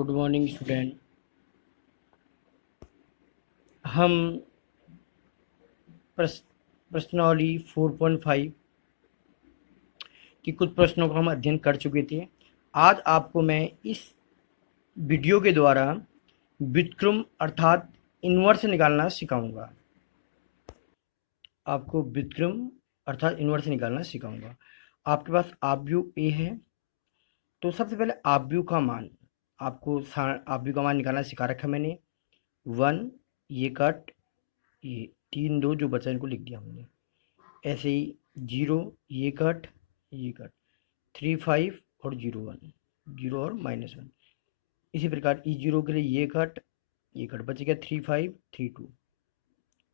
Good morning student. हम प्रश्नावली 4.5 की कुछ प्रश्नों का हम अध्ययन कर चुके थे। आज आपको मैं इस वीडियो के द्वारा व्युत्क्रम अर्थात इन्वर्स निकालना सिखाऊंगा। आपको व्युत्क्रम अर्थात इन्वर्स निकालना सिखाऊंगा। आपके पास आव्यूह ए है, तो सबसे पहले आव्यूह का मान आपको आव्यूह का मान निकालना सिखा रखा मैंने। 1 ये कट, ये 3 2 जो बचा इनको लिख दिया हमने। ऐसे ही 0 ये कट, 3 5 और 0 1, 0 और -1। इसी प्रकार E0 के लिए ये कट बच गया 3 5 3 2।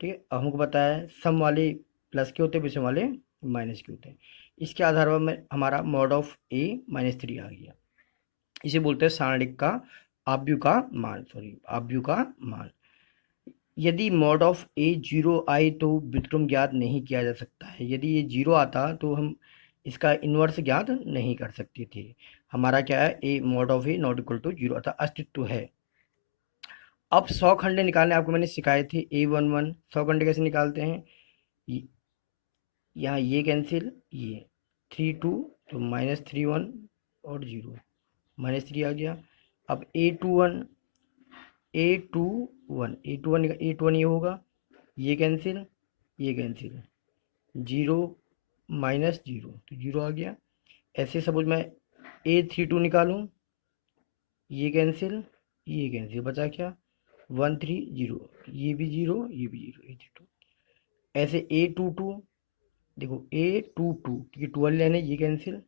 ठीक है, अब हमको पता है सम वाले प्लस के होते हैं, विषम वाले माइनस के होते हैं। इसके आधार पर मैं हमारा मॉड ऑफ A -3 आ गया। इसे बोलते हैं सारणिक का आव्यूह का मान। यदि मॉड ऑफ ए 0 आए तो व्युत्क्रम ज्ञात नहीं किया जा सकता है। यदि ये 0 आता तो हम इसका इन्वर्स ज्ञात नहीं कर सकते थे। हमारा क्या है, A mod of A not equal to 0 अर्थात अस्तित्व है। अब 100 खंड निकालने आपको मैंने सिखाए थे। A11 100 खंड कैसे निकालते हैं, यहाँ ये कैंसिल, ये 3 2 तो -3 1 और 0 -3 आ गया। अब A21 ये होगा, ये कैंसिल 0 -0 तो 0 आ गया। ऐसे सपोज मैं A32 निकालूं, ये कैंसिल बचा क्या 1 3 0, ये भी 0 A32। ऐसे A22 देखो A22 क्योंकि 12 लेने, ये कैंसिल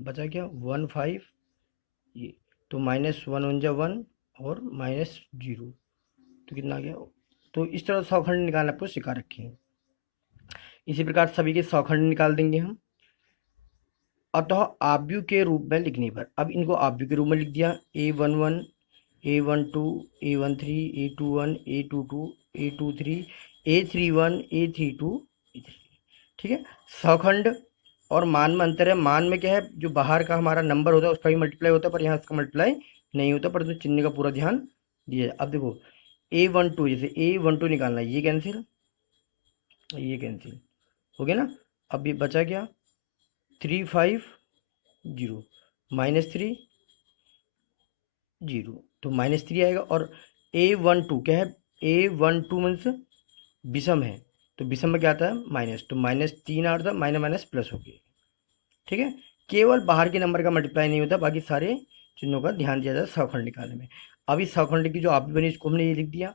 बचा क्या 1 5, ये तो -1 1 1 और -0 तो कितना आ गया। तो इस तरह 100 खंड निकालना आपको सिखा रखे हैं। इसी प्रकार सभी के 100 खंड निकाल देंगे हम। अतः आव्यूह के रूप में लिखने पर, अब इनको आव्यूह के रूप में लिख दिया। A11 A12 A13 A21 A22 A23 A31 A32 A33। ठीक है, 100 खंड और मान में अंतर है। मान में क्या है, जो बाहर का हमारा नंबर होता है उसका भी मल्टीप्लाई होता है, पर यहाँ इसका मल्टीप्लाई नहीं होता, परंतु चिन्ह का पूरा ध्यान दिया। अब देखो A12 जैसे A12 निकालना है, ये कैंसिल हो गया ना। अब ये बचा क्या 3 5 0 -3 0 तो -3 आएगा। और A12 क्या है, A12 मीन्स विषम है, तो विषम में क्या आता है माइनस, तो -3 आता है, माइनस प्लस हो गया। ठीक है, केवल बाहर के नंबर का मल्टीप्लाई नहीं होता, बाकी सारे चिन्हों का ध्यान दिया जाता है 100 खंड निकालने में। अब इस 100 खंड की जो आव्यूह बनी इसको हमने ये लिख दिया।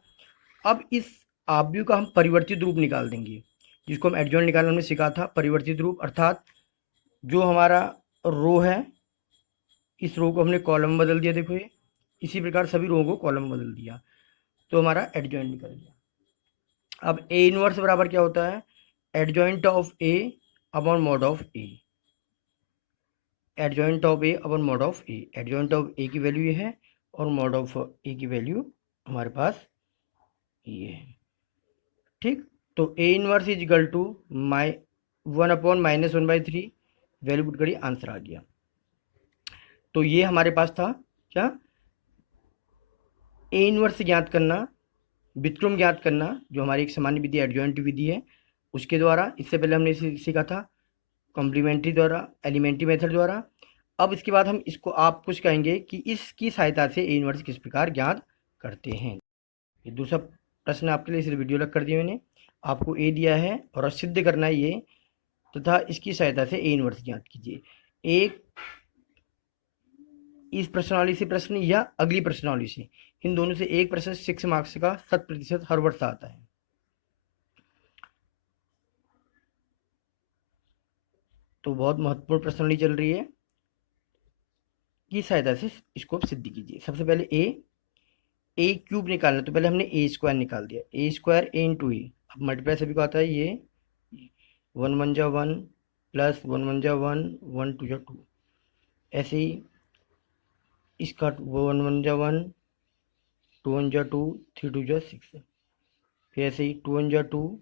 अब इस आव्यूह का हम परिवर्तित रूप निकाल देंगे, जिसको हम एडजॉइंट निकालने हमने सीखा था। परिवर्तित रूप अर्थात जो हमारा रो है, इस रो को हमने कॉलम में बदल दिया। देखो ये इसी प्रकार सभी रो को कॉलम में बदल दिया, तो हमारा एडजॉइंट निकल गया। अब ए इनवर्स बराबर क्या होता है, adjoint of A upon mod of A. Adjoint of A upon mod of A, adjoint of A की वैल्यू ये है और मॉड ऑफ ए की वैल्यू हमारे पास ये है। ठीक, तो A inverse is equal to 1/-1/3 value put करिए, आंसर आ गया। तो ये हमारे पास था क्या, ए इनवर्स ज्ञात करना, व्युत्क्रम ज्ञात करना, जो हमारी एक सामान्य विधि एडजॉइंट विधि है उसके द्वारा। इससे पहले हमने सीखा था कॉम्प्लीमेंट्री द्वारा, एलिमेंट्री मेथड द्वारा। अब इसके बाद हम इसको आप कुछ कहेंगे कि इसकी सहायता से ए इनवर्स किस प्रकार ज्ञात करते हैं। ये दूसरा प्रश्न आपके लिए इस वीडियो लग कर दिया मैंने। आपको ए दिया है और सिद्ध करना है ये, तथा इसकी सहायता से ए इनवर्स ज्ञात कीजिए। एक इस प्रश्नावली से प्रश्न या अगली प्रश्नावली से, इन दोनों से एक प्रश्न 6 मार्क्स का 100% हर वर्ष आता है। तो बहुत महत्वपूर्ण प्रश्नावली चल रही है, की सहायता से इसको सिद्ध कीजिए। सबसे पहले ए क्यूब निकालना, तो पहले हमने ए स्क्वायर निकाल दिया, ए स्क्वायर ए इंटू ए। अब मल्टीप्लाई सभी को आता है, ये 1 1 जा 1 प्लस 1 1 जा 1 1 2 जा 2। ऐसे ही इसका 1 1 जा 1 2 1 जा 2 3 2 जा 6। फिर ऐसे ही 2 1 जा 2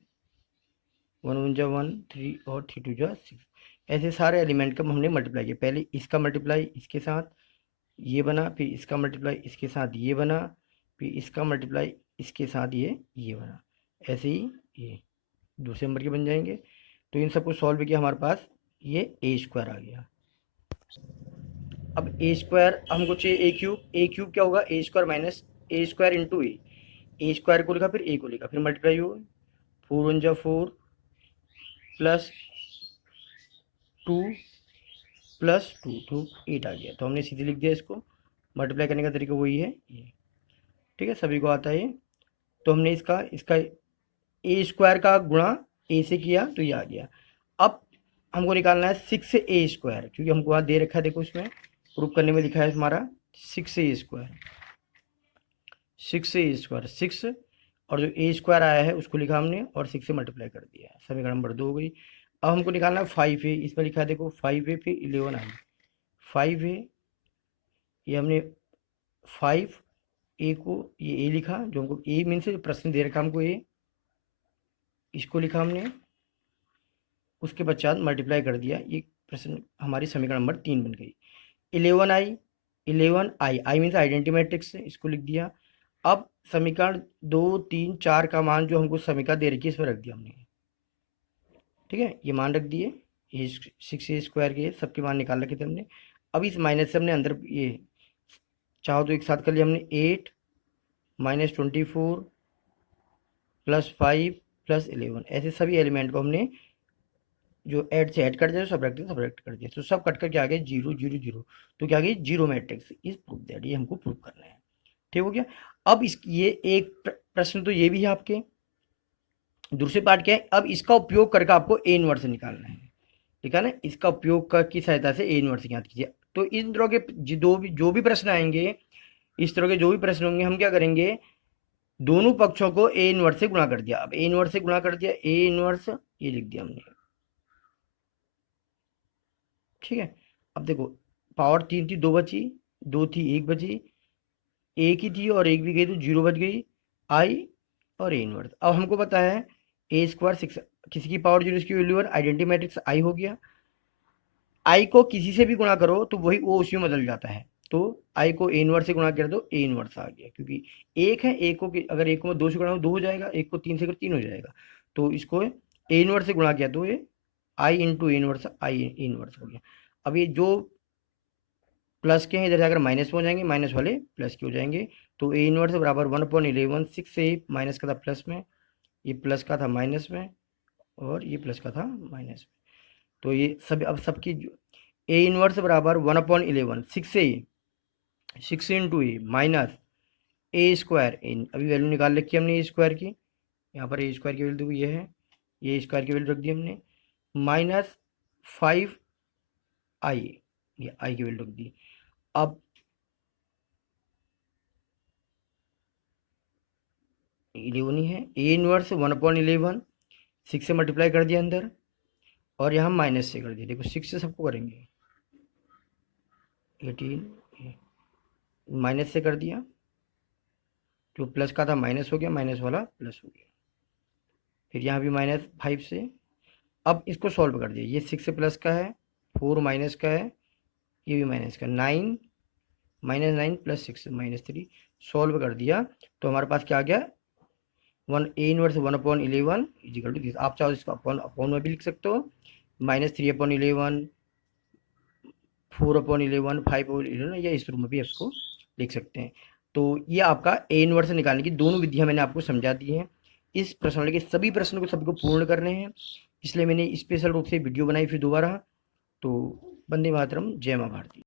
1 1 जा 1 3 और 3 2 जा 6। ऐसे सारे एलिमेंट का हमने मल्टीप्लाई किया। पहले इसका मल्टीप्लाई इसके साथ, ये बना, फिर इसका मल्टीप्लाई इसके साथ ये बना, फिर इसका मल्टीप्लाई इसके साथ ये बना। ऐसे ही ये दूसरे नंबर के बन जाएंगे। तो इन सबको सॉल्व किया, हमारे पास ये ए स्क्वायर आ गया। अब ए स्क्वायर हमको चाहिए ए क्यूब क्या होगा, ए स्क्वायर माइनस ए स्क्वायर इंटू ए स्क्वायर को लिखा, फिर ए को लिखा, फिर मल्टीप्लाई हो, 4 प्लस 2 प्लस 2 तो 8 आ गया। तो हमने सीधे लिख दिया इसको, मल्टीप्लाई करने का तरीका वही है ये, ठीक है, सभी को आता है ये। तो हमने इसका ए स्क्वायर का गुणा ए से किया तो ये आ गया। अब हमको निकालना है 6a स्क्वायर, क्योंकि हमको वहाँ दे रखा है, देखो इसमें प्रूफ करने में लिखा है हमारा 6a स्क्वायर, 6 और जो ए स्क्वायर आया है उसको लिखा हमने और 6 से मल्टीप्लाई कर दिया, समीकरण नंबर 2 हो गई। अब हमको निकालना है 5a, इसमें लिखा है देखो 5a फिर 11 आई, 5a ये हमने 5a को ये ए लिखा, जो हमको ए मीन से प्रश्न दे रखा हमको ए, इसको लिखा हमने, उसके पश्चात मल्टीप्लाई कर दिया, ये प्रश्न हमारी समीकरण नंबर 3 बन गई। 11 आई मीन्स आइडेंटिटी मैट्रिक्स, इसको लिख दिया। अब समीकरण 2 3 4 का मान जो हमको समीकरण दे रखी है इसमें रख दिया हमने, ठीक है, ये मान रख दिए, ये 6a स्क्वायर के सबके मान निकाल रखे थे हमने। अब इस माइनस से हमने अंदर ये चाहो तो एक साथ कर लिया हमने, 8 माइनस 24 प्लस 5 प्लस 11, ऐसे सभी एलिमेंट को हमने जो ऐड से ऐड कर दिया, सब्ट्रैक्ट कर दिया, तो सब कट कर क्या आ गया 0 0 0, तो क्या आ गई zero matrix is proof that, ये हमको प्रूफ करना है, ठीक हो गया। अब इस ये एक प्रश्न तो ये भी है आपके, दूसरे पार्ट क्या है, अब इसका उपयोग करके आपको ए इनवर्स निकालना है, ठीक है ना, इसका उपयोग की सहायता से ए इनवर्स ज्ञात कीजिए। तो इन तरह के जो भी प्रश्न आएंगे, इस तरह के जो भी प्रश्न होंगे, हम क्या करेंगे, दोनों पक्षों को ए इनवर्स से गुणा कर दिया। अब ए इनवर्स से गुणा कर दिया, ए इनवर्स ये लिख दिया हमने, ठीक है। अब देखो पावर 3 थी, 2 बची, 2 थी 1 बची, एक ही थी और एक भी गई तो 0 बच गई, आई और ए इनवर्स। अब हमको पता है ए स्क्वायर 6, किसी की पावर 0 इसकी वैल्यू 1, आइडेंटिटी मैट्रिक्स आई हो गया। आई को किसी से भी गुणा करो तो वही वो उसी में बदल जाता है, तो आई को ए इनवर्स से गुणा कर दो, ए इनवर्स आ गया, क्योंकि एक है, एक को अगर एक को 2 से गुणा 2 हो जाएगा, एक को 3 से 3 हो जाएगा, तो इसको ए इनवर्स से गुणा किया तो ये I into A inverse, I inverse हो गया। अब ये जो प्लस के हैं इधर जाकर माइनस में हो जाएंगे, माइनस वाले प्लस के हो जाएंगे, तो ए इनवर्स बराबर 1/11, 6 से माइनस का था प्लस में, ये प्लस का था माइनस में, और ये प्लस का था माइनस में, तो ये सब अब सबकी ए इनवर्स बराबर 1/11, 6 इंटू ए माइनस ए स्क्वायर, अभी वैल्यू निकाल रखी हमने ए स्क्वायर की, यहाँ पर ए स्क्वायर की वैल्यू देखो ये है, ये स्क्वायर की वैल्यू रख दी हमने, माइनस 5 आई, ये आई की वैल्यू रख दी। अब इलेवन ही है, ए इनवर्स 1/11, 6 से मल्टीप्लाई कर दिया अंदर, और यहाँ माइनस से कर दिया, देखो 6 से सबको करेंगे, 18 माइनस से कर दिया, जो प्लस का था माइनस हो गया, माइनस वाला प्लस हो गया, फिर यहाँ भी -5 से। अब इसको सॉल्व कर दिया, ये 6 से प्लस का है, 4 माइनस का है, ये भी माइनस का, 9 -9 प्लस 6 -3, सॉल्व कर दिया तो हमारे पास क्या आ गया, A inverse 1/11 equal to this, आप चाहो इसको अपॉन में भी लिख सकते हो, -3/11, 4/11, 5/11, या इस रूप में भी इसको लिख सकते हैं। तो ये आपका ए इनवर्स निकालने की दोनों विधियां मैंने आपको समझा दी हैं। इस प्रश्न के सभी प्रश्नों को सबको पूर्ण करने हैं, इसलिए मैंने स्पेशल रूप से वीडियो बनाई फिर दोबारा। तो वंदे मातरम, जय माँ भारती।